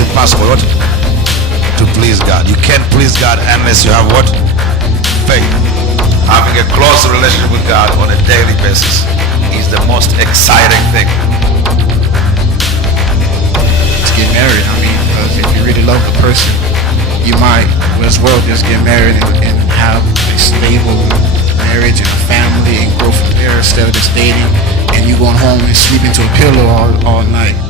impossible. What? To please God. You can't please God unless you have what? Faith. Having a close relationship with God on a daily basis is the most exciting thing. To get married, I mean, because if you really love the person, you might as well just get married and have a stable marriage and a family and grow from there instead of just dating and you going home and sleeping to a pillow all night.